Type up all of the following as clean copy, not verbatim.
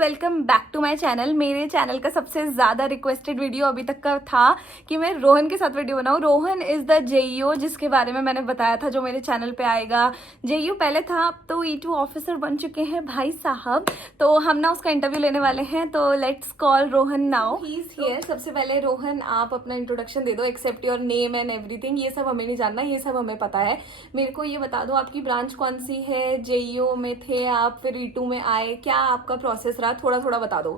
Welcome back to my channel. मेरे channel का सबसे ज़्यादा रिक्वेस्टेड वीडियो अभी तक का था कि मैं रोहन के साथ वीडियो बनाऊँ। रोहन इज़ द जेईओ जिसके बारे में मैंने बताया था, जो मेरे चैनल पे आएगा। जेईओ पहले था, अब तो E2 ऑफिसर बन चुके हैं भाई साहब। तो हम ना उसका इंटरव्यू लेने वाले हैं, तो let's call Rohan now. He is here. सबसे पहले रोहन आप अपना इंट्रोडक्शन दे दो, except your name and everything. ये सब हमें नहीं जानना, ये सब हमें पता है। मेरे को ये बता दो आपकी ब्रांच कौन सी है, जेईओ में थे आप, फिर E2 में आए, क्या आपका प्रोसेस रहा, थोड़ा थोड़ा बता दो।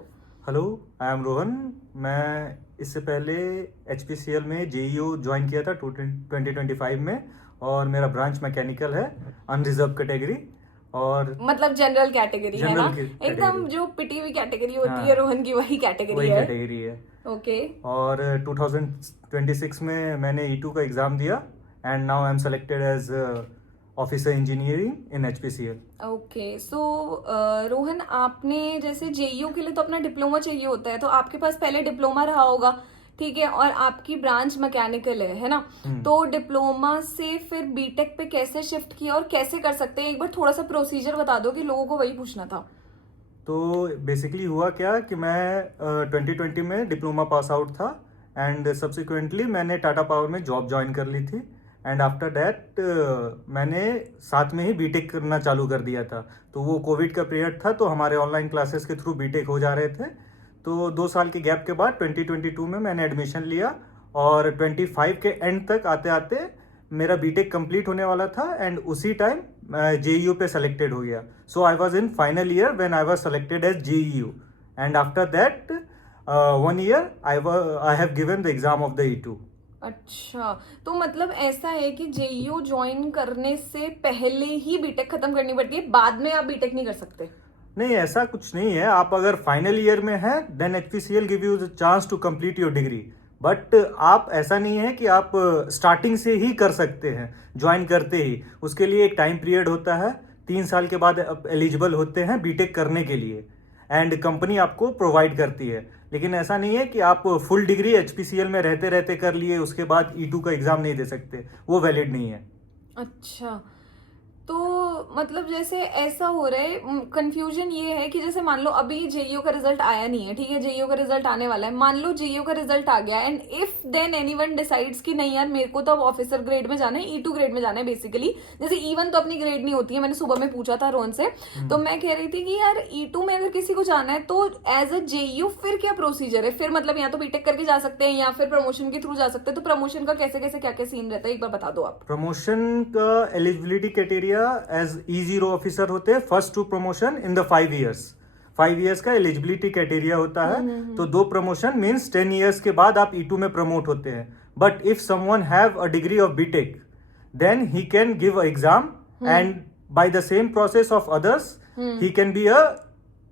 Hello, I am Rohan. मैं इससे पहले HPCL में जेईओ ज्वाइन किया था 2025 में, और मेरा ब्रांच मैकेनिकल है, अनरिजर्व कैटेगरी। और मतलब जनरल कैटेगरी है ना, जनरल एकदम जो पिटी हुई कैटेगरी होती हाँ, है रोहन की, वही कैटेगरी वही है। कैटेगरी है। ओके। और 2026 में मैंने E2 का एग्ज़ाम दिया and now I am selected as officer engineering in HPCL। Okay so Rohan, आपने जैसे जेईओ के लिए तो अपना डिप्लोमा चाहिए होता है, तो आपके पास पहले डिप्लोमा रहा होगा, ठीक है, और आपकी ब्रांच मैकेनिकल है ना। तो डिप्लोमा से फिर बीटेक पे कैसे शिफ्ट किया और कैसे कर सकते हैं, एक बार थोड़ा सा प्रोसीजर बता दो कि लोगों को वही पूछना था। तो बेसिकली हुआ क्या कि मैं 2020 में डिप्लोमा पास आउट था एंड सब्सिक्वेंटली मैंने टाटा पावर में जॉब ज्वाइन कर ली थी। एंड आफ्टर दैट मैंने साथ में ही बीटेक करना चालू कर दिया था। तो वो कोविड का पीरियड था, तो हमारे ऑनलाइन क्लासेस के थ्रू बीटेक हो जा रहे थे। तो 2 साल के गैप के बाद 2022 में मैंने एडमिशन लिया, और 25 के एंड तक आते आते मेरा बीटेक कंप्लीट होने वाला था एंड उसी टाइम जेईयू पे सेलेक्टेड हो गया। So I was in final year when I was selected as JEU, and after that 1 year I have given the exam of the E2। अच्छा, तो मतलब ऐसा है कि जेईओ ज्वाइन करने से पहले ही बीटेक खत्म करनी पड़ती है, बाद में आप बीटेक नहीं कर सकते? नहीं, ऐसा कुछ नहीं है। आप अगर फाइनल ईयर में हैं then HPCL give you the chance to complete your degree. But आप ऐसा नहीं है कि आप स्टार्टिंग से ही कर सकते हैं, ज्वाइन करते ही। उसके लिए एक टाइम पीरियड होता है, 3 साल के बाद आप एलिजिबल होते हैं बीटेक करने के लिए, एंड कंपनी आपको प्रोवाइड करती है। लेकिन ऐसा नहीं है कि आप फुल डिग्री HPCL में रहते रहते कर लिए उसके बाद E2 का एग्जाम नहीं दे सकते, वो वैलिड नहीं है। अच्छा, तो मतलब जैसे ऐसा हो रहा है, कंफ्यूजन ये है कि जैसे मान लो अभी जेईओ का रिजल्ट आया नहीं है, ठीक है, जेईओ का रिजल्ट आने वाला है। मान लो जेईओ का रिजल्ट आ गया and if than anyone decides कि नहीं यार मेरे को तो अब ऑफिसर ग्रेड में जाना है, E2 ग्रेड में जाना है बेसिकली। जैसे E1 तो अपनी ग्रेड नहीं होती है, मैंने सुबह में पूछा था रोहन से, तो मैं कह रही थी कि यार E2 में अगर किसी को जाना है तो एज अ जेईओ फिर क्या प्रोसीजर है, फिर मतलब या तो बीटेक करके जा सकते हैं या फिर प्रमोशन के थ्रू जा सकते हैं। तो प्रमोशन का कैसे कैसे क्या क्या सीन रहता है, एक बार बता दो आप। प्रमोशन का eligibility criteria as E0 officer होते हैं, first to promotion in the 5 years. 5 years का एलिजिबिलिटी क्राइटेरिया होता है। तो 2 प्रमोशन मीन्स 10 ईयर्स के बाद आप E2 में प्रमोट होते हैं। But if someone have a degree of BTech then he can give a exam and by the same process of others he can be a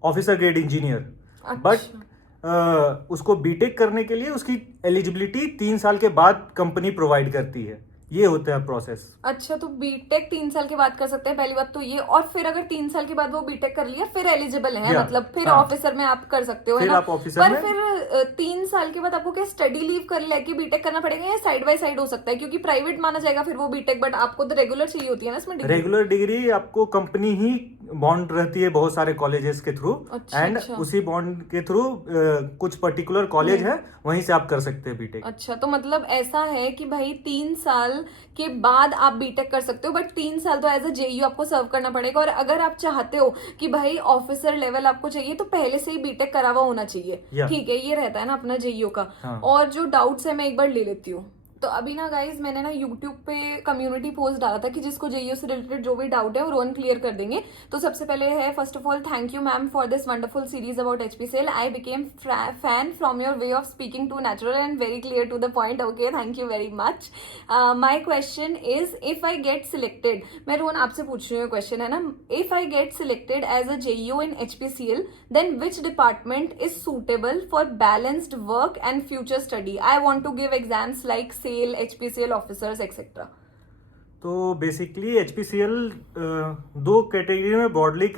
officer grade engineer. But उसको BTech करने के लिए उसकी eligibility 3 साल के बाद company provide करती है। ये होता है प्रोसेस। अच्छा, तो बीटेक 3 साल के बाद कर सकते हैं, पहली बात तो ये। और फिर अगर 3 साल के बाद वो बीटेक कर लिया फिर एलिजिबल है, मतलब फिर ऑफिसर में आप कर सकते हो, है फिर ना? आप ऑफिसर पर में फिर 3 साल के बाद आपको क्या स्टडी लीव कर लेके बीटेक करना पड़ेगा या साइड बाय साइड हो सकता है? क्योंकि प्राइवेट माना जाएगा फिर वो बीटेक, बट आपको तो रेगुलर चाहिए होती है ना इसमें डिग्री। रेगुलर डिग्री आपको कंपनी ही बॉन्ड रहती है बहुत सारे कॉलेजेस के थ्रू, एंड उसी बॉन्ड के थ्रू कुछ पर्टिकुलर कॉलेज है, वहीं से आप कर सकते हैं बीटेक। अच्छा, तो मतलब ऐसा है कि भाई 3 साल के बाद आप बीटेक कर सकते हो, बट 3 साल तो एज अ जेईयू आपको सर्व करना पड़ेगा। और अगर आप चाहते हो कि भाई ऑफिसर लेवल आपको चाहिए तो पहले से ही बीटेक करा हुआ होना चाहिए, ठीक है, ये रहता है ना अपना जेईयू का। और जो डाउट्स है मैं एक बार ले लेती हूँ। तो अभी ना गाइज मैंने ना यूट्यूब पे कम्युनिटी पोस्ट डाला था कि जिसको जेईओ से रिलेटेड जो भी डाउट है वो रोहन क्लियर कर देंगे। तो सबसे पहले है, first of all thank you ma'am for this wonderful series about HPCL। I became fan from your way of speaking too natural and very clear to the point. Okay, thank you very much. My question is, if I get selected, मैं रोहन आपसे पूछ रही हूँ question, है ना, if I get selected as a JEO in HPCL then which department is suitable for balanced work and future study? I want to give exams like SAIL, HPCL officers etcetera. तो basically HPCL 2 category में broadly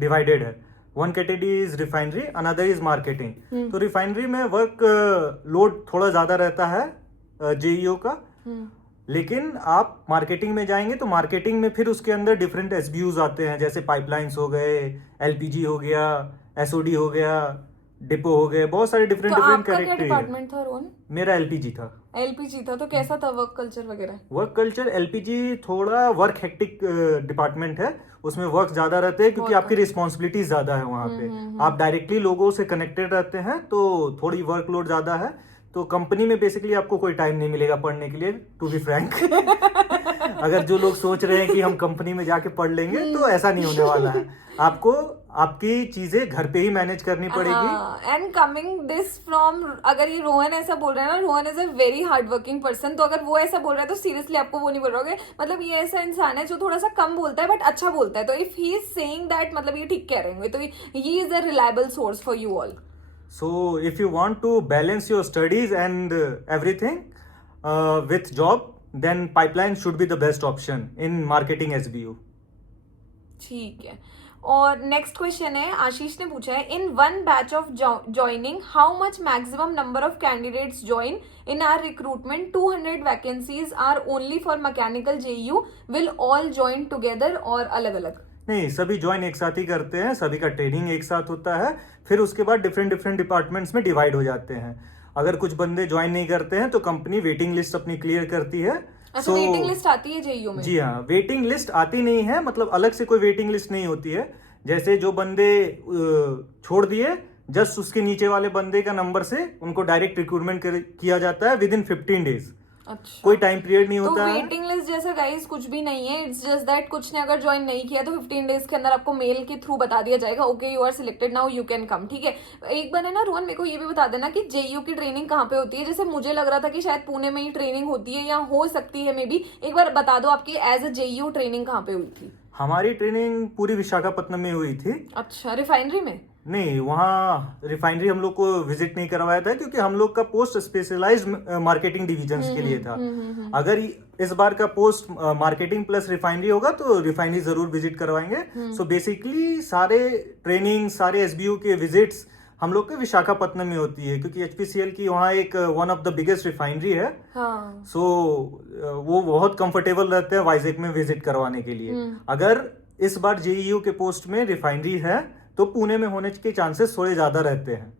divided है। One category is refinery, another is marketing. तो refinery में work load थोड़ा ज्यादा रहता है जेईओ का, लेकिन आप मार्केटिंग में जाएंगे तो मार्केटिंग में फिर उसके अंदर डिफरेंट SBUs आते हैं, जैसे पाइपलाइंस हो गए, LPG हो गया, एसओडी हो गया, डिपो हो गए, बहुत सारे डिफरेंट तो डिफरेंट आपका क्या कैरेक्टर। डिपार्टमेंट था रोहन? मेरा एलपीजी था। एलपीजी था, तो कैसा था वर्क कल्चर वगैरह? वर्क कल्चर एलपीजी थोड़ा वर्क हेक्टिक डिपार्टमेंट है, उसमें वर्क ज्यादा रहते हैं क्योंकि बहुत आपकी कम। रिस्पॉन्सिबिलिटीज ज्यादा है वहाँ पे। आप डायरेक्टली लोगों से कनेक्टेड रहते हैं तो थोड़ी वर्कलोड ज्यादा है। तो कंपनी में बेसिकली आपको कोई टाइम नहीं मिलेगा पढ़ने के लिए, टू बी फ्रैंक। अगर जो लोग सोच रहे हैं कि हम कंपनी में जाके पढ़ लेंगे तो ऐसा नहीं होने वाला है। आपको आपकी चीजें घर पे ही मैनेज करनी पड़ेगी। एंड कमिंग दिस फ्रॉम, अगर ये रोहन ऐसा बोल रहा है ना, Rohan is a very hard working person, तो अगर वो ऐसा बोल रहा है तो सीरियसली आपको वो नहीं बोल रहोगे। मतलब ये ऐसा इंसान है जो थोड़ा सा कम बोलता है बट अच्छा बोलता है, तो if he is saying that मतलब ये ठीक कह रहे होंगे, तो he is a reliable source for you all. So, if you want to balance your studies and everything with job, then pipeline should be the best option in marketing SBU. ठीक है। और नेक्स्ट क्वेश्चन है, आशीष ने पूछा है, in one batch of joining how much maximum number of candidates join in our recruitment? 200 vacancies are only for mechanical JU, will all join together और अलग अलग? नहीं, सभी ज्वाइन एक साथ ही करते हैं, सभी का ट्रेनिंग एक साथ होता है, फिर उसके बाद डिफरेंट डिफरेंट डिपार्टमेंट्स में डिवाइड हो जाते हैं। अगर कुछ बंदे ज्वाइन नहीं करते हैं तो कंपनी वेटिंग लिस्ट अपनी क्लियर करती है। अच्छा, वेटिंग लिस्ट आती है जेयू में? जी हाँ, वेटिंग लिस्ट आती नहीं है, मतलब अलग से कोई वेटिंग लिस्ट नहीं होती है। जैसे जो बंदे छोड़ दिए, जस्ट उसके नीचे वाले बंदे का नंबर से उनको डायरेक्ट रिक्रूटमेंट किया जाता है विद इन 15 डेज। अच्छा, कोई टाइम पीरियड नहीं तो होता है। वेटिंग लिस्ट जैसा गाइस कुछ भी नहीं है, इट्स जस्ट दैट कुछ ने अगर ज्वाइन नहीं किया तो 15 डेज के अंदर आपको मेल के थ्रू बता दिया जाएगा, okay you are selected now you can come. ठीक है, एक बार है ना रोहन, मेरे को ये भी बता देना कि जेयू की ट्रेनिंग कहाँ पे होती है? जैसे मुझे लग रहा था कि शायद पुणे में ही ट्रेनिंग होती है या हो सकती है मे बी, एक बार बता दो आपकी एज अ जेयू ट्रेनिंग कहाँ पे हुई थी? हमारी ट्रेनिंग पूरी विशाखापट्टनम में हुई थी। अच्छा, रिफाइनरी में? नहीं, वहाँ रिफाइनरी हम लोग को विजिट नहीं करवाया था क्योंकि हम लोग का पोस्ट स्पेशलाइज्ड मार्केटिंग डिविजन्स के लिए था। अगर इस बार का पोस्ट मार्केटिंग प्लस रिफाइनरी होगा तो रिफाइनरी जरूर विजिट करवाएंगे। सो बेसिकली सारे ट्रेनिंग, सारे एसबीयू के विजिट्स हम लोग के विशाखापट्टनम में होती है क्योंकि एचपीसीएल की वहाँ एक one of the biggest refinery है। हाँ। सो वो बहुत कंफर्टेबल रहते हैं वाइजैक में विजिट करवाने के लिए। अगर इस बार जेईयू के पोस्ट में रिफाइनरी है तो पुणे में होने के चांसेस थोड़े ज्यादा रहते हैं।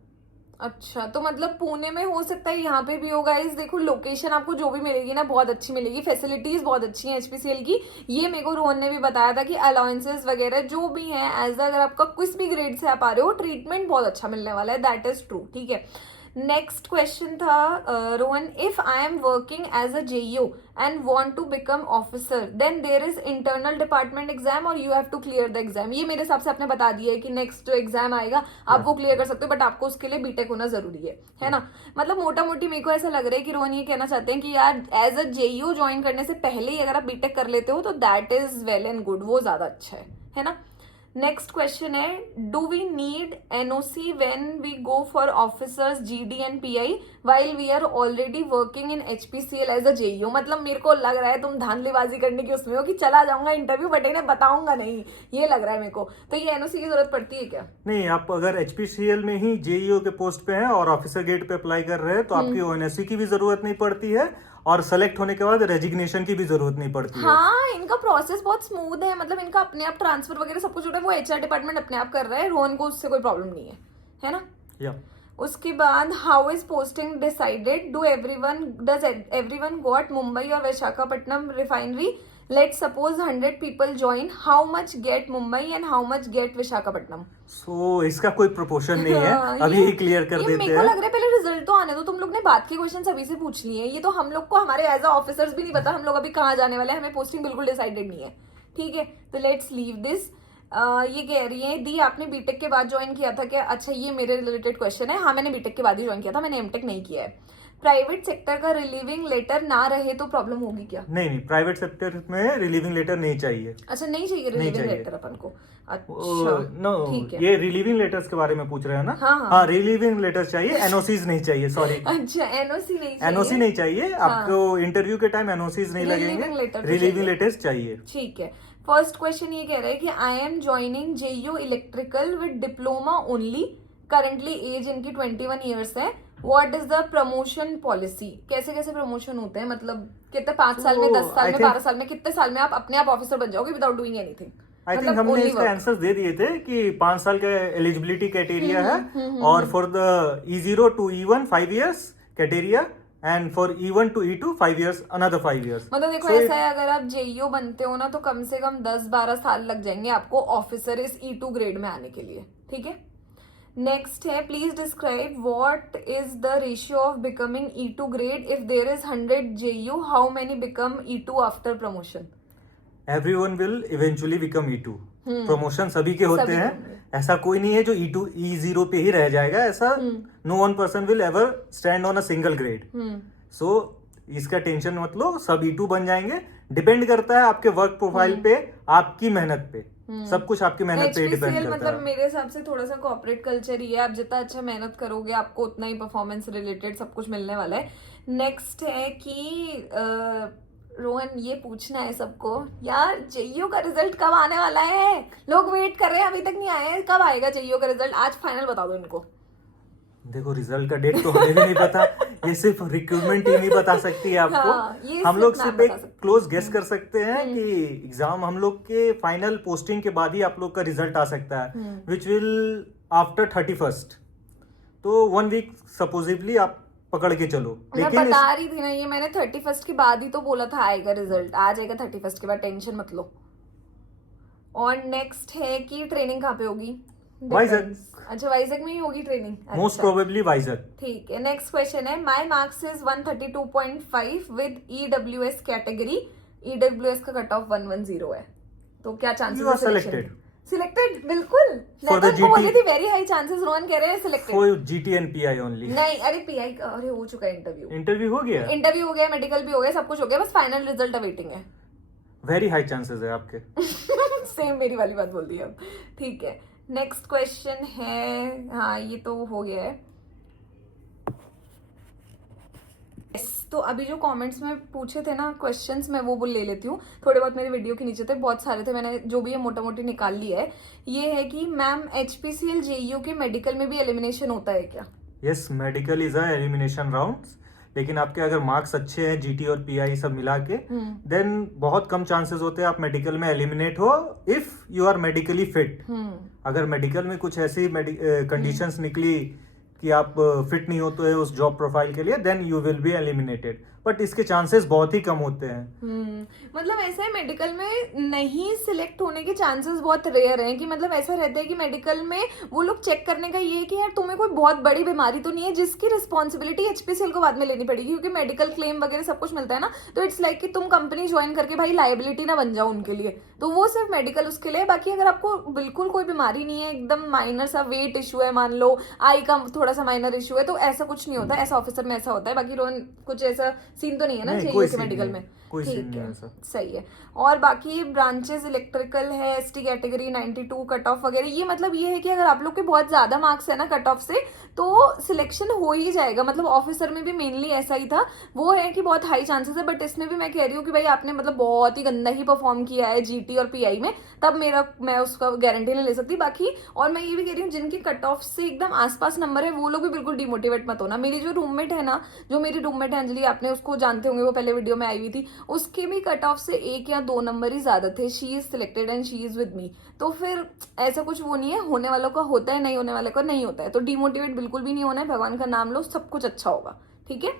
अच्छा, तो मतलब पुणे में हो सकता है, यहाँ पे भी होगा। इस देखो लोकेशन आपको जो भी मिलेगी ना बहुत अच्छी मिलेगी, फैसिलिटीज बहुत अच्छी हैं एचपीसीएल की। ये मेरे को रोहन ने भी बताया था कि अलाउंसेस वगैरह जो भी हैं, एज अगर आपका किस भी ग्रेड से आप आ रहे हो, ट्रीटमेंट बहुत अच्छा मिलने वाला है, दैट इज ट्रू। ठीक है, नेक्स्ट क्वेश्चन था Rohan, if I am working as a JU and want to become officer then there is internal department exam और you have to clear the exam. ये मेरे हिसाब से आपने बता दिया है कि नेक्स्ट जो एग्जाम आएगा आप वो क्लियर कर सकते हो, बट आपको उसके लिए बीटेक होना जरूरी है ना? मतलब मोटा मोटी मेरे को ऐसा लग रहा है कि रोहन ये कहना चाहते हैं कि यार एज अ जेयू ज्वाइन करने से पहले ही अगर आप बीटेक कर लेते हो तो that is well and good, वो ज्यादा अच्छा है ना? नेक्स्ट क्वेश्चन है, do we need NOC when we go for officers GD and PI while we are already working in HPCL as a JEO? मतलब मेरे को लग रहा है तुम धांधलीबाजी करने की उसमें हो कि चला जाऊंगा इंटरव्यू बट इन्हें बताऊंगा नहीं, ये लग रहा है मेरे को। तो ये एनओसी की जरूरत पड़ती है क्या? नहीं, आप अगर एचपीसीएल में ही जेईओ के पोस्ट पे हैं और ऑफिसर गेट पे अप्लाई कर रहे हैं तो आपकी ओएनएससी की भी जरूरत नहीं पड़ती है और सेलेक्ट होने के बाद रेजिग्नेशन की भी जरूरत नहीं पड़ती है। हाँ, इनका प्रोसेस बहुत स्मूथ है, मतलब इनका अपने आप ट्रांसफर वगैरह सब कुछ होता है, वो एचआर डिपार्टमेंट अपने आप कर रहा है, रोहन को उससे कोई प्रॉब्लम नहीं है ना? या उसके बाद how is posting decided, does everyone got Mumbai और Visakhapatnam refinery? Let's suppose 100 people join, how much get Mumbai and how much get Visakhapatnam? So इसका कोई प्रोपोर्शन नहीं है, अभी ही क्लियर कर देते मेरे को हैं। लग रहा है पहले रिजल्ट तो आने दो, तुम लोग ने बात के क्वेश्चन अभी से पूछ लिए हैं, ये तो हम लोग को हमारे एज अ ऑफिसर्स भी नहीं पता हम लोग अभी कहाँ जाने वाले हैं, हमें पोस्टिंग बिल्कुल डिसाइडेड नहीं है। ठीक है, तो लेट्स लीव दिस। ये कह रही है दी आपने बीटेक के बाद ज्वाइन किया था क्या? अच्छा, ये मेरे रिलेटेड क्वेश्चन है। हाँ, मैंने बीटेक के बाद ही ज्वाइन किया था, मैंने एमटेक नहीं किया है। प्राइवेट सेक्टर का रिलीविंग लेटर ना रहे तो प्रॉब्लम होगी क्या? नहीं, प्राइवेट सेक्टर में रिलीविंग लेटर नहीं चाहिए। अच्छा, नहीं चाहिए रिलीविंग लेटर अपन को? अच्छा, नो, ठीक है। ये रिलीविंग लेटर्स के बारे में पूछ रहे हैं ना? हाँ, रिलीविंग लेटर्स चाहिए, एनओसीज नहीं चाहिए, सॉरी। अच्छा, एनओसी नहीं चाहिए? एनओसी नहीं चाहिए आपको, इंटरव्यू के टाइम एनओसीज नहीं लगेंगे, रिलीविंग लेटर्स चाहिए। ठीक है। फर्स्ट क्वेश्चन ये कह रहा है कि I am joining JU electrical with diploma only, currently as इनकी 21 ईयर्स है, what is the promotion policy? कैसे कैसे प्रमोशन होते हैं, मतलब कितने 5 साल में, 10 साल में, 12 साल में, कितने साल में आप अपने आप ऑफिसर बन जाओगे without doing anything? I think मतलब हमने only इसका work. आंसर दे दिए थे कि 5 साल का एलिजिबिलिटी क्राइटेरिया है, और for the E0 to E1 5 years criteria, and for E1 to E2 5 years, another 5 years. मतलब देखो So ऐसा है, अगर आप जेईओ बनते हो ना तो कम से कम 10-12 साल लग जाएंगे आपको ऑफिसर इस E2 ग्रेड में आने के लिए, ठीक है। नेक्स्ट है, please describe what is the ratio of becoming E2 grade if there is 100 JEO, how many become E2 after promotion. everyone will eventually become E2. Promotion सभी के होते सभी के हैं, होंगे। ऐसा कोई नहीं है जो E2 E0 पे ही रह जाएगा, ऐसा no one person will ever stand on a single grade. सो इसका टेंशन मत लो, सब E2 बन जाएंगे। डिपेंड करता है आपके वर्क प्रोफाइल पे, आपकी मेहनत पे, सब कुछ आपकी मेहनत पे डिपेंड HPCL करता मतलब है। मेरे हिसाब से थोड़ा सा कॉर्पोरेट कल्चर ही है, आप जितना अच्छा मेहनत करोगे आपको उतना ही परफॉर्मेंस रिलेटेड सब कुछ मिलने वाला है। नेक्स्ट है कि रोहन, ये पूछना है सबको यार, जेईओ का रिजल्ट कब आने वाला है? लोग वेट कर रहे हैं, अभी तक नहीं आया है, कब आएगा जेईओ का रिजल्ट? आज फाइनल बता दो इनको। देखो रिजल्ट का डेट तो हमें भी नहीं पता, ये सिर्फ रिक्रूटमेंट टीम ही बता सकती है आपको। हाँ, ये हम लोग सिर्फ सिर्फ मैम एक बता सकते हैं। क्लोज गेस कर सकते हैं कि एग्जाम हम लोग के फाइनल पोस्टिंग के बाद ही आप लोग का रिजल्ट आ सकता है, विच विल आफ्टर 31st। तो 1 वीक सपोजिबली आप पकड़ के चलो। मैं लेकिन बता रही थी ना, ये मैंने 31st के बाद ही तो बोला था आएगा रिजल्ट, आ जाएगा 31st के बाद, टेंशन मत लो। और नेक्स्ट है कि ट्रेनिंग कहाँ पे होगी? वाइजग। Depends. अच्छा, वाइजग में ही होगी ट्रेनिंग? मोस्ट अच्छा, प्रोबेबली वाइजग। ठीक है। नेक्स्ट क्वेश्चन है, my marks is 132.5 with EWS category, EWS का कट ऑफ 110 है, तो क्या chances You are selected. Selected? बिल्कुल। For मैं the तो बोली GT थी वेरी हाई चांसेस, रोहन कह रहे हैं selected. For GT and PI only. नहीं, अरे PI का अरे हो चुका है इंटरव्यू। इंटरव्यू हो गया, इंटरव्यू हो गया, मेडिकल भी हो गया, सब कुछ हो गया, बस फाइनल रिजल्ट अवेटिंग है। वेरी हाई चांसेस है आपके। सेम मेरी वाली बात बोल दी अब, ठीक है। नेक्स्ट क्वेश्चन है, हाँ ये तो हो गया है। Yes, तो अभी जो कमेंट्स में पूछे थे ना क्वेश्चंस, मैं वो ले लेती हूँ। थोड़े बहुत मेरे वीडियो के नीचे थे, बहुत सारे थे, मैंने जो भी है मोटा मोटी निकाल लिया है। ये है कि मैम HPCL जेईओ के मेडिकल में भी एलिमिनेशन होता है क्या? Yes, medical is a elimination rounds, लेकिन आपके अगर मार्क्स अच्छे हैं GT और PI सब मिला के, देन बहुत कम चांसेस होते हैं आप मेडिकल में एलिमिनेट हो, if you are medically fit. अगर मेडिकल में कुछ ऐसी कंडीशंस निकली कि आप फिट नहीं होते हैं उस जॉब प्रोफाइल के लिए, then you will be eliminated, but इसके चांसेस बहुत ही कम होते हैं। मतलब ऐसा है, मेडिकल में नहीं सिलेक्ट होने के चांसेस बहुत रेयर हैं, कि मतलब ऐसा रहता है कि मेडिकल में वो लोग चेक करने का ये है कि यार तुम्हें कोई बहुत बड़ी बीमारी तो नहीं है जिसकी रिस्पॉन्सिबिलिटी HPCL को बाद में लेनी पड़ेगी, क्योंकि मेडिकल क्लेम वगैरह सब कुछ मिलता है ना, तो इट्स लाइक कि तुम कंपनी ज्वाइन करके भाई लाइबिलिटी ना बन जाओ उनके लिए, तो वो सिर्फ मेडिकल उसके लिए। बाकी अगर आपको बिल्कुल कोई बीमारी नहीं है, एकदम माइनर सा वेट इशू है, मान लो आई का थोड़ा सा माइनर इशू है, तो ऐसा कुछ नहीं होता, ऐसा ऑफिसर में ऐसा होता है। बाकी रोहन कुछ ऐसा सीन तो नहीं है ना नहीं, जेईओ कोई के सीन मेडिकल नहीं, में? कोई सीन ठीक नहीं है, है ऐसा। सही है। और बाकी ब्रांचेस इलेक्ट्रिकल है, ST कैटेगरी 92 कट ऑफ वगैरह, ये मतलब ये है कि अगर आप लोग के बहुत ज्यादा मार्क्स है ना कट ऑफ से, तो सिलेक्शन हो ही जाएगा। मतलब ऑफिसर में भी मेनली ऐसा ही था, वो है कि बहुत हाई चांसेस है, बट इसमें भी मैं कह रही हूँ कि भाई आपने मतलब बहुत ही गंदा ही परफॉर्म किया है GT और PI में, तब मैं उसका गारंटी नहीं ले सकती। बाकी और मैं ये भी कह रही हूँ जिनकी कट ऑफ से एकदम आसपास नंबर है, वो लोग भी बिल्कुल डिमोटिवेट मत होना। मेरी जो रूममेट है ना, जो मेरी रूममेट है अंजलि, आपने उसको जानते होंगे, वो पहले वीडियो में आई हुई थी, उसके भी कट ऑफ से 1 या 2 नंबर ही ज्यादा थे। She is selected and she is with me, तो फिर ऐसा कुछ वो नहीं है, होने वालों का होता है, नहीं होने वाले का नहीं होता है, तो डिमोटिवेट बिल्कुल भी नहीं होना है, भगवान का नाम लो, सब कुछ अच्छा होगा, ठीक है।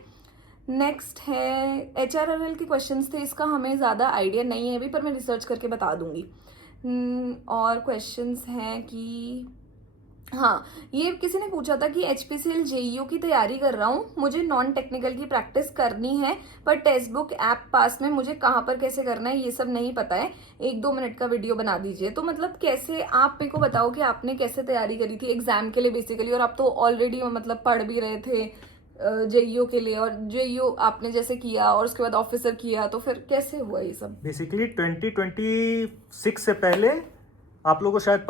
नेक्स्ट है HRRL के क्वेश्चंस थे, इसका हमें ज़्यादा आइडिया नहीं है अभी, पर मैं रिसर्च करके बता दूंगी। और क्वेश्चंस हैं कि हाँ, ये किसी ने पूछा था कि HPCL जेईओ की तैयारी कर रहा हूँ, मुझे नॉन टेक्निकल की प्रैक्टिस करनी है, पर टेक्स्ट बुक ऐप पास में मुझे कहाँ पर कैसे करना है ये सब नहीं पता है, 1-2 मिनट का वीडियो बना दीजिए। तो मतलब कैसे, आप मेरे को बताओ कि आपने कैसे तैयारी करी थी एग्जाम के लिए बेसिकली, और आप तो ऑलरेडी मतलब पढ़ भी रहे थे जेईओ के लिए, और जेईओ आपने जैसे किया और उसके बाद ऑफिसर किया, तो फिर कैसे हुआ ये सब? बेसिकली 2026 से पहले आप लोगों को शायद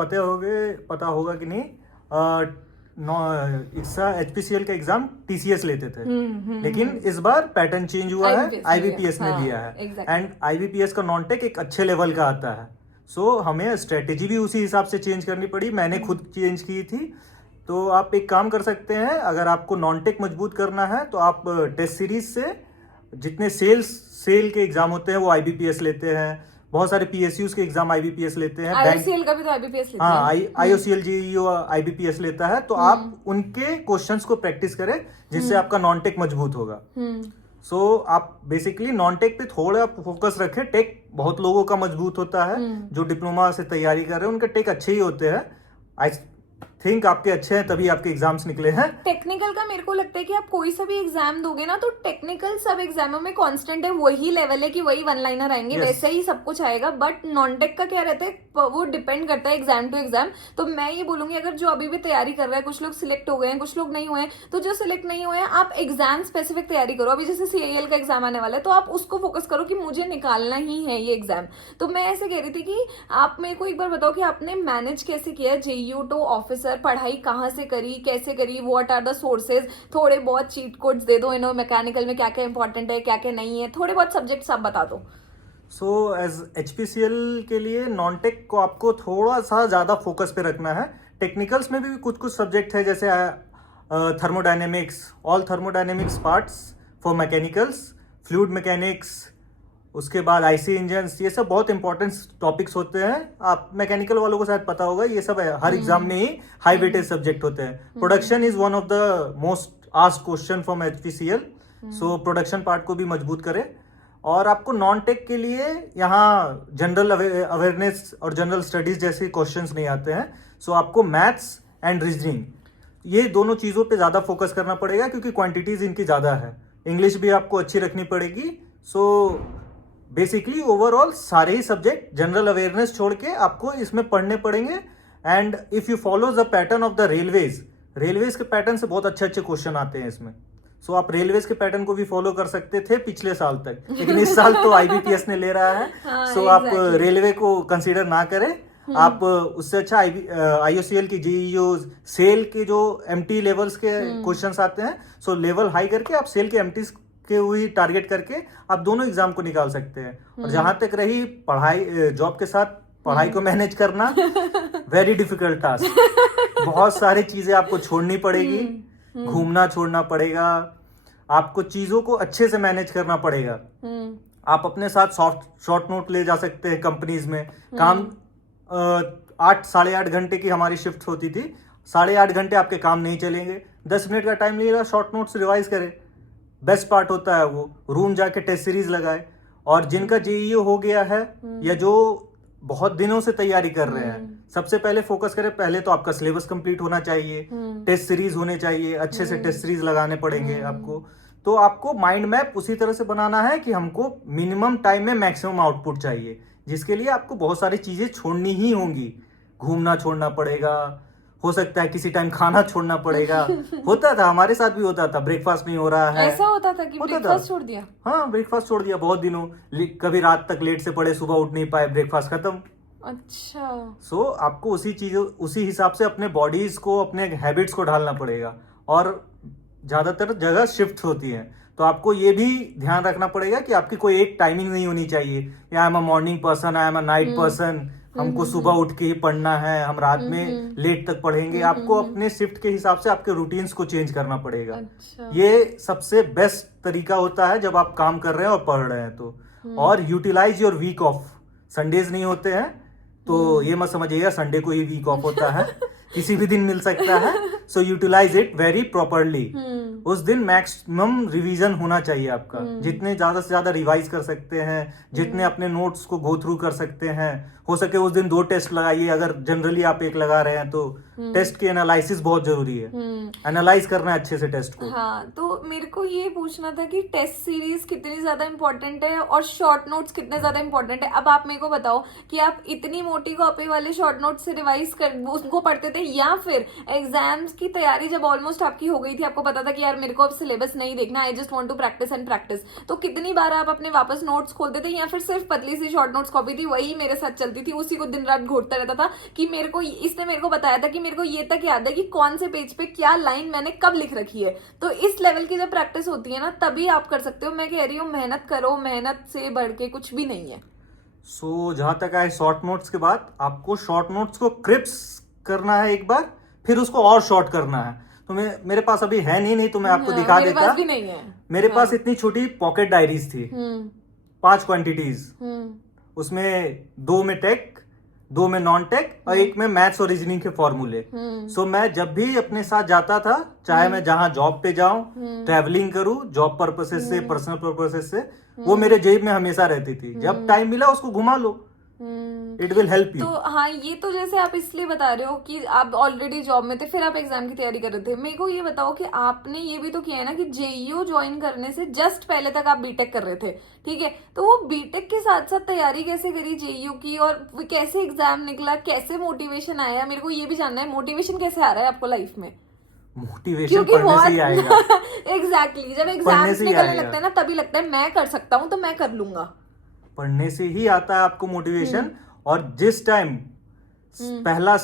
पता होगा कि नहीं, इसका HPCL का एग्जाम TCS लेते थे, लेकिन इस बार पैटर्न चेंज हुआ है, IBPS ने लिया है, एंड IBPS का नॉन टेक एक अच्छे लेवल का आता है, सो हमें स्ट्रेटेजी भी उसी हिसाब से चेंज करनी पड़ी, मैंने खुद चेंज की थी। तो आप एक काम कर सकते हैं, अगर आपको नॉन टेक मजबूत करना है तो आप टेस्ट सीरीज से जितने सेल के एग्जाम होते हैं वो IBPS लेते हैं, बहुत सारे PSUs के एग्जाम IBPS लेते हैं, बैंक, IOCL का भी तो IBPS लेते हाँ हैं। IOCL JEE IBPS लेता है, तो आप उनके क्वेश्चंस को प्रैक्टिस करें जिससे आपका नॉन टेक मजबूत होगा। सो आप बेसिकली नॉन टेक पे थोड़ा फोकस रखें। टेक बहुत लोगों का मजबूत होता है, जो डिप्लोमा से तैयारी कर रहे हैं उनके टेक अच्छे ही होते हैं। आई थिंक आपके अच्छे हैं तभी आपके एग्जाम्स निकले हैं। टेक्निकल का मेरे को लगता है कि आप कोई सा भी एग्जाम दोगे ना तो टेक्निकल सब एग्जामों में कांस्टेंट है, वही लेवल है कि वही वन लाइनर आएंगे, Yes. वैसे ही सब कुछ आएगा। बट नॉन टेक का क्या रहता है, वो डिपेंड करता है एग्जाम टू एग्जाम। तो मैं ये बोलूंगी अगर जो अभी भी तैयारी कर रहा है, कुछ लोग सिलेक्ट हो गए हैं, कुछ लोग नहीं हुए हैं, तो जो सिलेक्ट नहीं हुए हैं आप एग्जाम स्पेसिफिक तैयारी करो। अभी जैसे CIL का एग्जाम आने वाला है तो आप उसको फोकस करो कि मुझे निकालना ही है ये एग्जाम। तो मैं ऐसे कह रही थी कि आप मेरे को एक बार बताओ कि आपने मैनेज कैसे किया JEU टू ऑफिसर, पढ़ाई कहाँ से करी, कैसे करी, व्हाट आर द सोर्सेज, थोड़े बहुत चीट कोड्स दे दो, इन्हों मैकेनिकल में क्या क्या इंपॉर्टेंट है, क्या क्या नहीं है, थोड़े बहुत सब्जेक्ट्स आप बता दो। सो एज HPCL के लिए नॉन टेक को आपको थोड़ा सा ज़्यादा फोकस पे रखना है। टेक्निकल्स में भी कुछ कुछ सब्जेक्ट है जैसे thermodynamics, all thermodynamics parts for mechanicals, fluid mechanics, उसके बाद IC इंजन्स, ये सब बहुत इंपॉर्टेंट टॉपिक्स होते हैं। आप मैकेनिकल वालों को शायद पता होगा, ये सब हर एग्जाम में ही हाई वेटेज सब्जेक्ट होते हैं। Production is one of the most asked question from HPCL, so production part को भी मजबूत करें। और आपको नॉन टेक के लिए यहाँ जनरल अवेयरनेस और जनरल स्टडीज जैसे क्वेश्चंस नहीं आते हैं। सो आपको मैथ्स एंड रीजनिंग, ये दोनों चीज़ों पे ज़्यादा फोकस करना पड़ेगा क्योंकि क्वांटिटीज इनकी ज़्यादा है। इंग्लिश भी आपको अच्छी रखनी पड़ेगी। सो बेसिकली ओवरऑल सारे ही सब्जेक्ट जनरल अवेयरनेस छोड़ के आपको इसमें पढ़ने पड़ेंगे। And if you follow the pattern of the railways के पैटर्न से बहुत अच्छे अच्छे क्वेश्चन आते हैं इसमें। सो आप रेलवेज के पैटर्न को भी फॉलो कर सकते थे पिछले साल तक, लेकिन इस साल तो IBPS ने ले रहा है। सो आप रेलवे को कंसीडर ना करें। आप उससे अच्छा IOCL की JEU सेल के जो MT लेवल्स के क्वेश्चंस आते हैं, सो लेवल हाई करके आप सेल के MT के हुई टारगेट करके आप दोनों एग्जाम को निकाल सकते हैं। और जहां तक रही पढ़ाई, जॉब के साथ पढ़ाई को मैनेज करना, वेरी डिफिकल्ट टास्क। बहुत सारी चीजें आपको छोड़नी पड़ेगी, घूमना छोड़ना पड़ेगा, आपको चीजों को अच्छे से मैनेज करना पड़ेगा। आप अपने साथ शॉर्ट नोट ले जा सकते हैं। कंपनीज में काम 8 साढ़े 8 घंटे की हमारी शिफ्ट होती थी, 8.5 घंटे आपके काम नहीं चलेंगे, 10 मिनट का टाइम ले रहा, शॉर्ट नोट्स रिवाइज करें। बेस्ट पार्ट होता है वो रूम जाके टेस्ट सीरीज लगाए। और जिनका JEU हो गया है या जो बहुत दिनों से तैयारी कर रहे हैं, सबसे पहले फोकस करें, पहले तो आपका सिलेबस कंप्लीट होना चाहिए, टेस्ट सीरीज होने चाहिए, अच्छे से टेस्ट सीरीज लगाने पड़ेंगे आपको। तो आपको माइंड मैप उसी तरह से बनाना है कि हमको मिनिमम टाइम में मैक्सिमम आउटपुट चाहिए, जिसके लिए आपको बहुत सारी चीजें छोड़नी ही होंगी। घूमना छोड़ना पड़ेगा, हो सकता है किसी टाइम खाना छोड़ना पड़ेगा। होता था, हमारे साथ भी होता था, ब्रेकफास्ट नहीं हो रहा है, ऐसा होता था कि ब्रेकफास्ट छोड़ दिया। हाँ, ब्रेकफास्ट छोड़ दिया बहुत दिनों, कभी रात तक लेट से पड़े, सुबह उठ नहीं पाए, ब्रेकफास्ट खत्म। अच्छा। सो आपको उसी हिसाब से अपने बॉडीज को, अपने हैबिट्स को ढालना पड़ेगा। और ज्यादातर जगह शिफ्ट होती है, तो आपको ये भी ध्यान रखना पड़ेगा कि आपकी कोई एक टाइमिंग नहीं होनी चाहिए, या I am a morning person, I am a night person, हमको सुबह उठ के ही पढ़ना है, हम रात में लेट तक पढ़ेंगे। आपको अपने शिफ्ट के हिसाब से आपके रूटीन्स को चेंज करना पड़ेगा। अच्छा। ये सबसे बेस्ट तरीका होता है जब आप काम कर रहे हैं और पढ़ रहे हैं तो। और utilise your week off, Sundays नहीं होते हैं तो ये मत समझिएगा संडे को ही वीक ऑफ होता है, किसी भी दिन मिल सकता है। सो यूटिलाइज इट वेरी प्रॉपरली। उस दिन मैक्सिमम रिवीजन होना चाहिए आपका, जितने ज्यादा से ज्यादा रिवाइज कर सकते हैं, जितने अपने नोट्स को गो थ्रू कर सकते हैं। हो सके उस दिन 2 टेस्ट लगाइए, अगर जनरली आप 1 लगा रहे हैं तो टेस्ट की एनालिसिस बहुत जरूरी है, एनालाइज करना है अच्छे से टेस्ट को। हाँ, तो मेरे को ये पूछना था कि टेस्ट सीरीज कितनी ज्यादा इंपॉर्टेंट है और शॉर्ट नोट्स कितने ज्यादा इंपॉर्टेंट है। अब आप मेरे को बताओ कि आप इतनी मोटी कॉपी वाले शॉर्ट नोट्स से रिवाइज कर उसको पढ़ते थे, या फिर एग्जाम्स की तैयारी जब ऑलमोस्ट आपकी हो गई थी, आपको पता था कि यार मेरे को अब सिलेबस नहीं देखना, I just want to practise and practise, तो कितनी बार आप अपने वापस नोट्स खोलते थे, या फिर सिर्फ पतली सी शॉर्ट नोट्स कॉपी थी वही मेरे साथ चलती थी, उसी को दिन रात घोटता रहता था कि मेरे को इसने मेरे को बताया था कि मेरे को ये तक याद है कि कौन से पेज पे क्या लाइन मैंने कब लिख रखी है। तो इस लेवल की जब प्रैक्टिस होती है ना तभी आप कर सकते हो। मैं कह रही हूँ मेहनत करो, मेहनत से बढ़ के कुछ भी नहीं है। सो जहां तक आए शॉर्ट नोट्स के बाद, आपको शॉर्ट नोट्स को क्रिप्स करना है एक बार, फिर उसको और शॉर्ट करना है। तो मेरे पास अभी है नहीं तो मैं आपको दिखा मेरे देता। पास भी नहीं है। मेरे पास इतनी छोटी पॉकेट डायरीज थी, 5 क्वांटिटीज, उसमें 2 में टेक, 2 में नॉन टेक और 1 में मैथ्स और रीजनिंग के फॉर्मूले। सो मैं जब भी अपने साथ जाता था, चाहे मैं जहां जॉब पे जाऊं, ट्रैवलिंग करूं, जॉब पर्पसेस से, पर्सनल पर्पसेस से, वो मेरे जेब में हमेशा रहती थी। जब टाइम मिला उसको घुमा लो, इट विल हेल्प यू। तो हाँ, ये तो जैसे आप इसलिए बता रहे हो कि आप ऑलरेडी जॉब में थे, फिर आप एग्जाम की तैयारी कर रहे थे। मेरे को ये बताओ कि आपने ये भी तो किया है ना कि जेईओ ज्वाइन करने से जस्ट पहले तक आप बीटेक कर रहे थे, ठीक है? तो वो बीटेक के साथ साथ तैयारी कैसे करी जेईओ की, और कैसे एग्जाम निकला, कैसे मोटिवेशन आया? मेरे को ये भी जानना है, मोटिवेशन कैसे आ रहा है आपको लाइफ में? मोटिवेशन पढ़ने से ही आएगा। एग्जैक्टली, जब पढ़ने एग्जाम्स से ही निकलने आएगा। लगता है ना, तभी लगता है मैं कर सकता हूँ, तो मैं कर लूंगा। पढ़ने से ही आता है आपको मोटिवेशन। और जिस टाइम पहला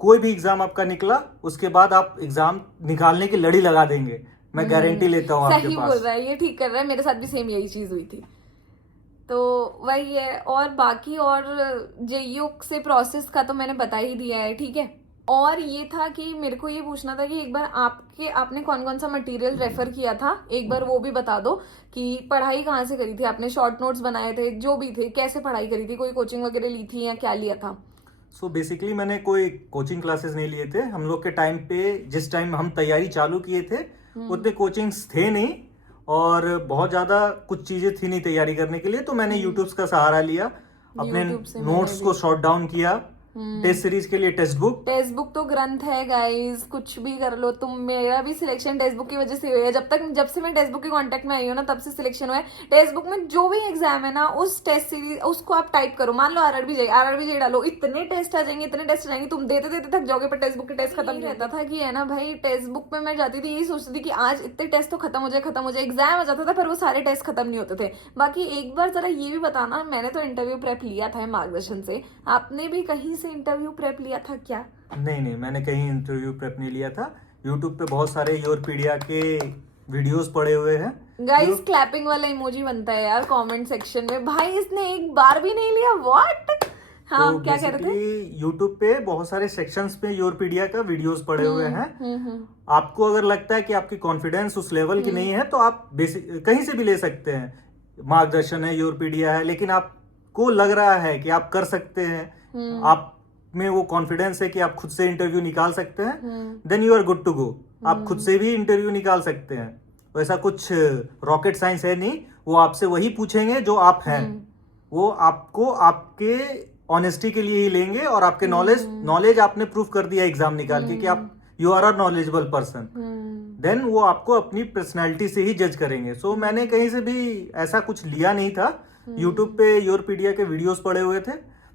कोई भी एग्जाम आपका निकला, उसके बाद आप एग्जाम निकालने की लड़ी लगा देंगे, मैं गारंटी लेता हूँ आपके सही पास। बोल रहा है, ये ठीक कर रहा है। मेरे साथ भी सेम यही चीज हुई थी। तो वही है। और बाकी और जेईओ से प्रोसेस का तो मैंने बता ही दिया है, ठीक है? और ये था कि मेरे को ये पूछना था कि एक बार आपने कौन कौन सा मटेरियल रेफर किया था, एक बार वो भी बता दो। कि पढ़ाई कहाँ से करी थी आपने? शॉर्ट नोट्स बनाए थे, जो भी थे, कैसे पढ़ाई करी थी? कोई कोचिंग वगैरह ली थी या क्या लिया था? सो बेसिकली मैंने कोई कोचिंग क्लासेस नहीं लिए थे। हम लोग के टाइम पे, जिस टाइम हम तैयारी चालू किए थे, उतने कोचिंग्स थे नहीं और बहुत ज्यादा कुछ चीजें थी नहीं तैयारी करने के लिए। तो मैंने यूट्यूब का सहारा लिया, अपने YouTube से मैंने नोट्स को भी। शॉर्ट डाउन किया। टेस्ट सीरीज के लिए टेक्स्ट बुक तो ग्रंथ है गाइस, कुछ भी कर लो तुम। मेरा भी सिलेक्शन टेक्स्ट बुक की वजह से हुआ है। जब से मैं टेक्स्ट बुक के कांटेक्ट में आई हूँ ना, तब से सिलेक्शन हुआ है। टेक्स्ट बुक में जो भी एग्जाम है ना, उस टेस्ट सीरीज उसको आप टाइप करो। मान लो आरआरबी डालो, इतने टेस्ट आ जाएंगे, तुम देते देते थक जाओगे, पर टेक्स्ट बुक के टेस्ट खत्म नहीं रहता था कि है ना भाई। टेक्स्ट बुक में मैं जाती थी, यही सोचती थी कि आज इतने टेस्ट तो खत्म हो जाए। एग्जाम आ जाता था, पर वो सारे टेस्ट खत्म नहीं होते थे। बाकी एक बार जरा ये भी बताना, मैंने तो इंटरव्यू प्रेप लिया था मार्गदर्शन से, आपने भी कहीं से इंटरव्यू प्रेप लिया था क्या? नहीं, मैंने कहीं इंटरव्यू प्रेप नहीं लिया था। यूट्यूब पे बहुत सारे योरपीडिया के वीडियोस पड़े हुए हैं। गाइस, क्लैपिंग वाला इमोजी बनता है यार कमेंट सेक्शन में। भाई इसने एक बार भी नहीं लिया, व्हाट? हाँ, तो क्या कह रहे थे? यूट्यूब पे बहुत सारे सेक्शंस में योरपीडिया का वीडियोस पड़े हुए हैं। आपको अगर लगता है कि आपकी कॉन्फिडेंस उस लेवल की नहीं है, तो आप बेसिक कहीं से भी ले सकते हैं। मार्गदर्शन है, योरपीडिया है, लेकिन आपको लग रहा है कि आप कर सकते हैं, आप में वो कॉन्फिडेंस है कि आप खुद से इंटरव्यू निकाल सकते हैं, then you are good to go. आप खुद से भी इंटरव्यू निकाल सकते हैं। वैसा कुछ रॉकेट साइंस है नहीं। वो आपसे वही पूछेंगे जो आप हैं। वो आपको आपके ऑनेस्टी के लिए ही लेंगे और आपके नॉलेज आपने प्रूफ कर दिया एग्जाम निकाल के कि आप you are a knowledgeable person, then वो आपको अपनी पर्सनैलिटी से ही जज करेंगे। सो मैंने कहीं से भी ऐसा कुछ लिया नहीं था। यूट्यूब पे योरपीडिया के वीडियोस पड़े हुए थे,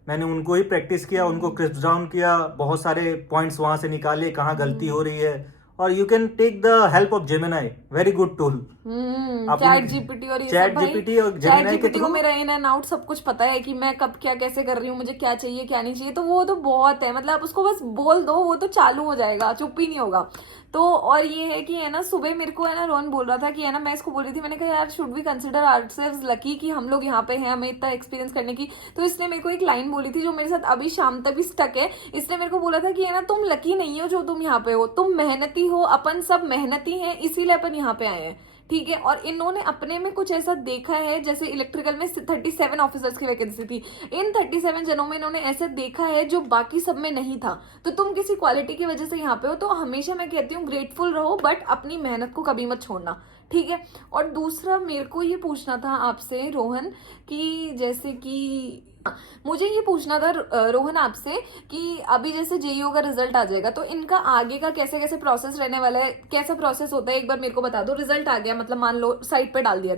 मैंने उनको ही प्रैक्टिस किया, उनको क्रिस्प डाउन किया, बहुत सारे पॉइंट्स वहां से निकाले कहाँ गलती हो रही है। और you can take the help of Gemini, very good tool. Chat GPT और चैट जीपीटी और जेमिनाई के को थ्रू मेरा इन एंड आउट सब कुछ पता है कि मैं कब क्या कैसे कर रही हूँ, मुझे क्या चाहिए क्या नहीं चाहिए। तो वो तो बहुत है, मतलब आप उसको बस बोल दो, वो तो चालू हो जाएगा, चुप ही नहीं होगा। तो और ये है कि है ना, सुबह मेरे को है ना रोहन बोल रहा था कि है ना, मैं इसको बोल रही थी, मैंने कहा यार should we consider ourselves lucky कि हम लोग यहाँ पे हैं, हमें इतना एक्सपीरियंस करने की। तो इसने मेरे को एक लाइन बोली थी जो मेरे साथ अभी शाम तक भी स्टक है। इसने मेरे को बोला था कि है ना, तुम लकी नहीं हो जो तुम यहाँ पे हो, तुम मेहनती हो, अपन सब मेहनती हैं, इसीलिए अपन यहाँ पे आए हैं, ठीक है? और इन्होंने अपने में कुछ ऐसा देखा है, जैसे इलेक्ट्रिकल में 37 ऑफिसर्स की वैकेंसी थी, इन 37 जनों में इन्होंने ऐसे देखा है जो बाकी सब में नहीं था। तो तुम किसी क्वालिटी की वजह से यहाँ पे हो, तो हमेशा मैं कहती हूँ ग्रेटफुल रहो, बट अपनी मेहनत को कभी मत छोड़ना, ठीक है? और दूसरा मेरे को ये पूछना था आपसे रोहन, कि जैसे कि मुझे ये पूछना था रोहन आपसे कि अभी जैसे जेईओ का रिजल्ट आ जाएगा, तो इनका आगे का कैसे कैसे प्रोसेस रहने वाला है, कैसा प्रोसेस होता है, एक बार मेरे को बता दो। रिजल्ट आ गया, मतलब मान लो साइट पे डाल दिया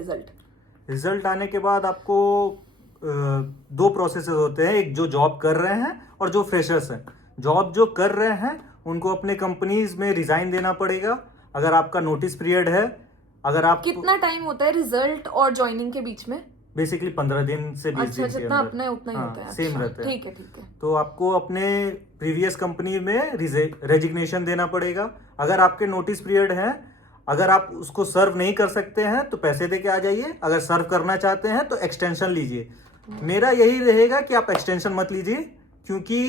रिजल्ट आने के बाद आपको 2 प्रोसेस होते हैं, एक जो जॉब कर रहे हैं और जो फ्रेशर्स हैं। जॉब जो कर रहे हैं उनको अपने कंपनीज में रिजाइन देना पड़ेगा। अगर आपका नोटिस पीरियड है, अगर आप कितना टाइम होता है रिजल्ट और ज्वाइनिंग के बीच में? बेसिकली 15 दिन से 20 दिन के जितना अंदर। अपना उतना ही होता है। सेम अच्छा, रहता है। ठीक है। तो आपको अपने प्रीवियस कंपनी में रेजिग्नेशन देना पड़ेगा। अगर आपके नोटिस पीरियड है, अगर आप उसको सर्व नहीं कर सकते हैं तो पैसे दे के आ जाइए। अगर सर्व करना चाहते हैं तो एक्सटेंशन लीजिए। मेरा यही रहेगा कि आप एक्सटेंशन मत लीजिए, क्योंकि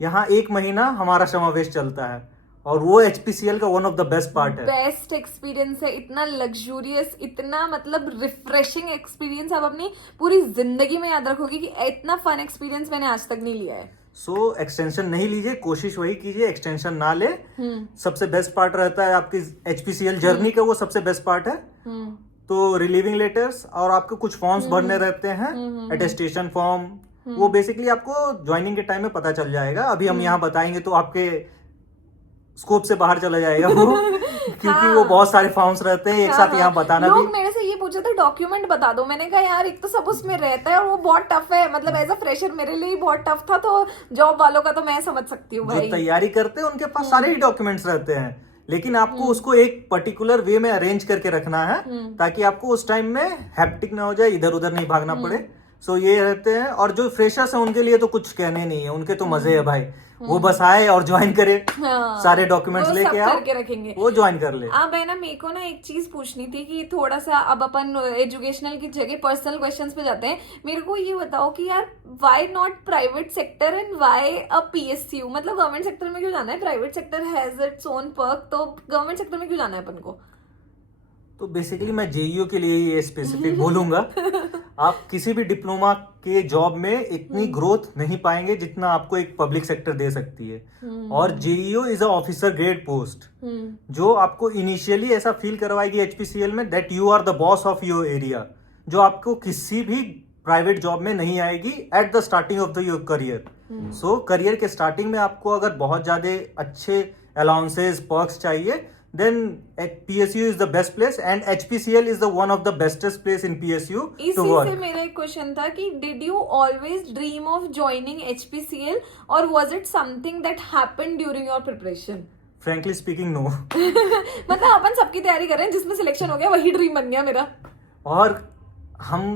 यहाँ 1 महीना हमारा समावेश चलता है और वो HPCL का one of the best part है। बेस्ट एक्सपीरियंस है, इतना लग्जूरियस, इतना मतलब रिफ्रेशिंग एक्सपीरियंस आप अपनी पूरी जिंदगी में याद रखोगे कि इतना फन एक्सपीरियंस मैंने आज तक नहीं लिया है। सो एक्सटेंशन नहीं लीजिए, कोशिश वही कीजिए एक्सटेंशन ना ले। सबसे बेस्ट पार्ट रहता है आपकी HPCL जर्नी का, वो सबसे बेस्ट पार्ट है। तो रिलीविंग लेटर्स और आपको कुछ फॉर्म्स भरने रहते हैं, अटेस्टेशन फॉर्म, वो बेसिकली आपको ज्वाइनिंग के टाइम में पता चल जाएगा। अभी हम यहाँ बताएंगे तो आपके स्कोप से बाहर चला जाएगा वो क्योंकि वो बहुत सारे फॉर्म्स रहते हैं एक साथ यहाँ बताना लोग भी। मेरे से ये पूछे थे डॉक्यूमेंट बता दो, मैंने कहा यार एक तो सब उसमें रहता है और वो बहुत टफ है, मतलब एज अ फ्रेशर मेरे लिए ही बहुत टफ था, तो जॉब वालों का तो मैं समझ सकती हूँ जो भाई। तैयारी करते हैं उनके पास सारे ही डॉक्यूमेंट्स रहते हैं, लेकिन आपको उसको एक पर्टिकुलर वे में अरेंज करके रखना है ताकि आपको उस टाइम में हैप्टिक ना हो जाए, इधर उधर नहीं भागना पड़े। सो ये रहते हैं। और जो फ्रेशर्स हैं उनके लिए तो कुछ कहने नहीं है, उनके तो मजे है भाई, वो बस आए और ज्वाइन करे, सारे डॉक्यूमेंट्स लेके आओ, करके रखेंगे, वो ज्वाइन कर ले। अब है ना, मेरे को ना एक चीज पूछनी थी कि थोड़ा सा अब अपन एजुकेशनल की जगह पर्सनल क्वेश्चंस पे जाते हैं। मेरे को ये बताओ कि यार why not private sector and why a PSU, मतलब गवर्नमेंट सेक्टर में क्यों जाना है? Private sector has its own perk, तो गवर्नमेंट सेक्टर में क्यों जाना है अपन को? तो बेसिकली मैं JEO के लिए ये स्पेसिफिक बोलूंगा। आप किसी भी डिप्लोमा के जॉब में इतनी ग्रोथ नहीं पाएंगे जितना आपको एक पब्लिक सेक्टर दे सकती है। और JEO is a officer grade post जो आपको इनिशियली ऐसा फील करवाएगी HPCL में that you are the boss of your area, जो आपको किसी भी प्राइवेट जॉब में नहीं आएगी at the starting of the your career. So career के स्टार्टिंग में आपको अगर बहुत ज्यादा अच्छे अलाउंसेस पर्क्स चाहिए, then PSU is the best place and HPCL is the one of the bestest place in PSU to work. इसी से मेरा एक क्वेश्चन था कि did you always dream of joining HPCL or was it something that happened during your preparation? Frankly speaking, no. मतलब अपन सबकी तैयारी कर रहे हैं, जिसमें सिलेक्शन हो गया वही ड्रीम बन गया मेरा। और हम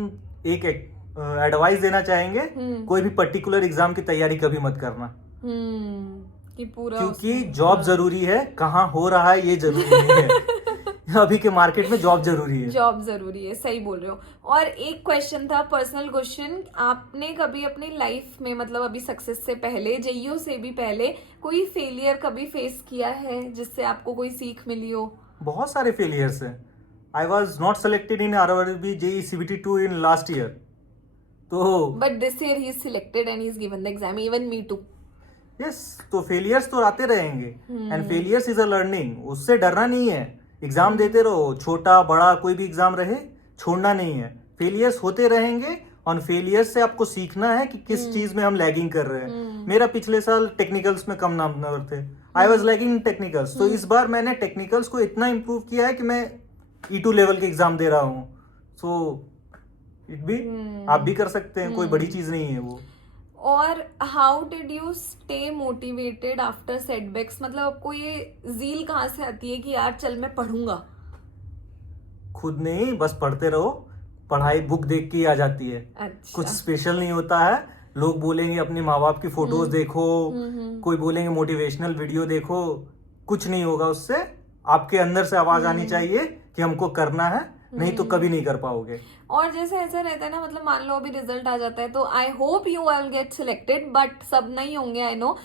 एक एडवाइस देना चाहेंगे, कोई भी पर्टिकुलर एग्जाम की तैयारी कभी मत करना, कि पूरा क्योंकि जॉब जरूरी है, कहाँ हो रहा है ये जरूरी नहीं है। अभी के मार्केट में जॉब जरूरी है, जॉब जरूरी है, सही बोल रहे हो। और एक क्वेश्चन था, पर्सनल क्वेश्चन, आपने कभी अपनी लाइफ में, मतलब अभी सक्सेस से पहले, JEO से भी पहले, कोई फेलियर कभी फेस किया है जिससे आपको कोई सीख मिली हो? बहुत सारे फेलियर्स हैं। I was not selected in RRB JEE CBT 2 in last year, तो but this year he is selected and he is given the exam, even me too. Yes, तो फेलियर्स तो आते रहेंगे and failures is a learning, उससे डरना नहीं है, exam देते रहो, छोटा बड़ा कोई भी एग्जाम रहे, छोड़ना नहीं है। फेलियर्स होते रहेंगे और फेलियर्स से आपको सीखना है कि किस चीज में हम लैगिंग कर रहे हैं। मेरा पिछले साल टेक्निकल्स में कम नंबर थे, I was lagging in technicals, तो इस बार मैंने टेक्निकल्स को इतना इम्प्रूव किया है कि मैं E2 लेवल के एग्जाम दे रहा हूँ। सो इट भी आप भी कर सकते हैं, कोई बड़ी चीज नहीं है वो। और how did you stay motivated after setbacks, मतलब आपको ये जील कहाँ से आती है कि यार चल मैं पढ़ूंगा? खुद नहीं, बस पढ़ते रहो, पढ़ाई बुक देख के ही आ जाती है। अच्छा। कुछ स्पेशल नहीं होता है। लोग बोलेंगे अपने माँ बाप की फोटोज देखो, कोई बोलेंगे मोटिवेशनल वीडियो देखो, कुछ नहीं होगा उससे। आपके अंदर से आवाज आनी चाहिए कि हमको करना है, नहीं तो कभी नहीं कर पाओगे। और जैसे ऐसा रहता है ना, मतलब मान लो अभी रिजल्ट आ जाता है तो I hope you will get selected, but सब नहीं होंगे, आई नो।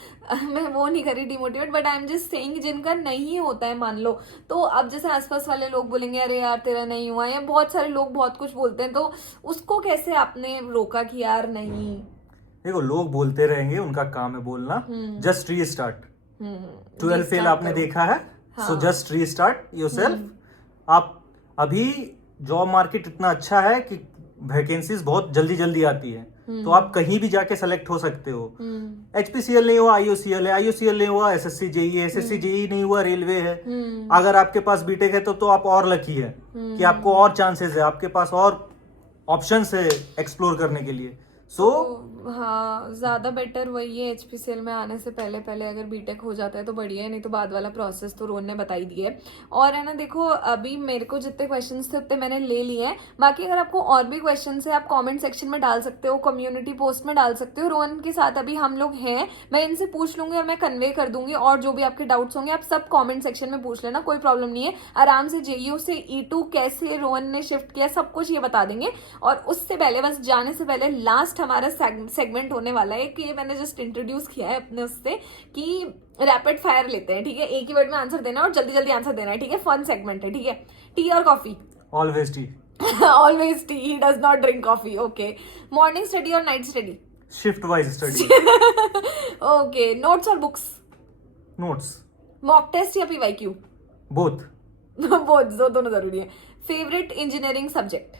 मैं वो नहीं करी demotivate, but I am just saying जिनका नहीं होता है मान लो, तो अब जैसे आसपास वाले लोग बोलेंगे अरे यार तेरा नहीं हुआ, या बहुत सारे लोग बहुत कुछ बोलते हैं, तो उसको कैसे आपने रोका कि यार नहीं? देखो, लोग बोलते रहेंगे, उनका काम है बोलना। Just restart. 12 फेल आपने देखा है, सो जस्ट रीस्टार्ट योरसेल्फ। आप अभी जॉब मार्केट इतना अच्छा है कि वैकेंसीज बहुत जल्दी जल्दी आती है, तो आप कहीं भी जाके सेलेक्ट हो सकते हो। HPCL नहीं हुआ IOCL है, IOCL नहीं हुआ SSC JEE है, SSC JEE नहीं हुआ रेलवे है। अगर आपके पास बीटेक है तो आप और लकी है कि आपको और चांसेस है, आपके पास और ऑप्शंस है एक्सप्लोर करने के लिए। सो हाँ, ज्यादा बेटर वही है HPCL में आने से पहले पहले अगर बीटेक हो जाता है तो बढ़िया है, नहीं तो बाद वाला प्रोसेस तो रोहन ने बता ही दिया है। और है ना, देखो अभी मेरे को जितने क्वेश्चंस थे उतने मैंने ले लिए हैं। बाकी अगर आपको और भी क्वेश्चन है आप कमेंट सेक्शन में डाल सकते हो, कम्युनिटी पोस्ट में डाल सकते हो। रोहन के साथ अभी हम लोग हैं, मैं इनसे पूछ लूंगी और मैं कन्वे कर दूंगी, और जो भी आपके डाउट्स होंगे आप सब कॉमेंट सेक्शन में पूछ लेना, कोई प्रॉब्लम नहीं है। आराम से JEO से E2 कैसे रोहन ने शिफ्ट किया सब कुछ ये बता देंगे। और उससे पहले, बस जाने से पहले लास्ट लास्ट हमारा सेगमेंट होने वाला है कि मैंने जस्ट इंट्रोड्यूस किया है अपने उससे कि रैपिड फायर लेते हैं, ठीक है? एक ही वर्ड में आंसर देना है और जल्दी जल्दी आंसर देना है, ठीक है? फन सेगमेंट है, ठीक है? टी और coffee? Always tea. Always tea, he does not drink coffee, okay. Morning study और night study? Shift wise study. Okay. Notes और बुक्स? नोट्स। मॉक टेस्ट या पीवाईक्यू? बोथ। बोथ, दोनों जरूरी है। Favourite engineering subject?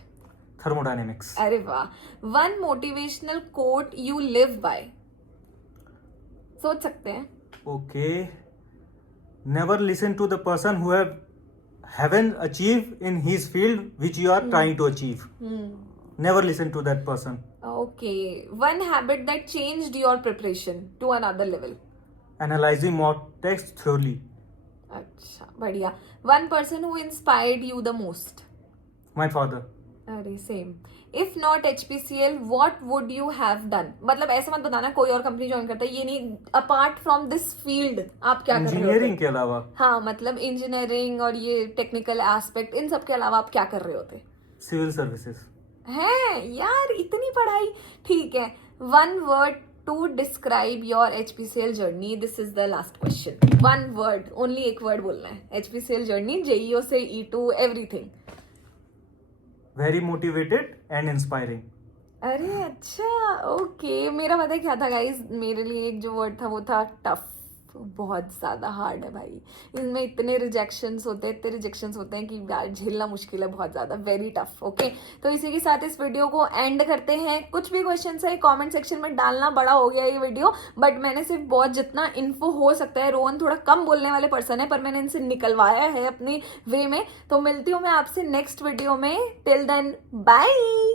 थर्मोडायनेमिक्स। अरे वाह। One motivational quote you live by? सोच सकते हैं। Okay. Never listen to the person who haven't achieved in his field which you are trying to achieve. Never listen to that person. Okay. One habit that changed your preparation to another level? Analyzing mock text thoroughly. अच्छा, बढ़िया। One person who inspired you the most? My father. अरे same. If not HPCL what would you have done? मतलब ऐसा मत बताना कोई और company join करता है, ये नहीं, अपार्ट फ्रॉम दिस फील्ड आप क्या कर रहे हो? इंजीनियरिंग के अलावा? हाँ, मतलब इंजीनियरिंग और ये टेक्निकल एस्पेक्ट, इन सब के अलावा आप क्या कर रहे होते? Civil services. है यार, इतनी पढ़ाई। ठीक है। One word to describe your HPCL journey, this is the last question. One word, only एक वर्ड बोलना है। HPCL जर्नी, JEO से E2 everything. Very motivated and inspiring. अरे अच्छा, ओके। मेरा पता है क्या था गाइज, मेरे लिए एक जो वर्ड था वो था टफ। बहुत ज़्यादा हार्ड है भाई, इसमें इतने रिजेक्शंस होते हैं कि यार झेलना मुश्किल है बहुत ज़्यादा, वेरी टफ। ओके, तो इसी के साथ इस वीडियो को एंड करते हैं। कुछ भी क्वेश्चंस है कमेंट सेक्शन में डालना, बड़ा हो गया ये वीडियो, बट मैंने सिर्फ बहुत जितना इन्फो हो सकता है, रोहन थोड़ा कम बोलने वाले पर्सन है पर मैंने इनसे निकलवाया है अपनी वे में। तो मिलती हूँ मैं आपसे नेक्स्ट वीडियो में, टिल देन बाय।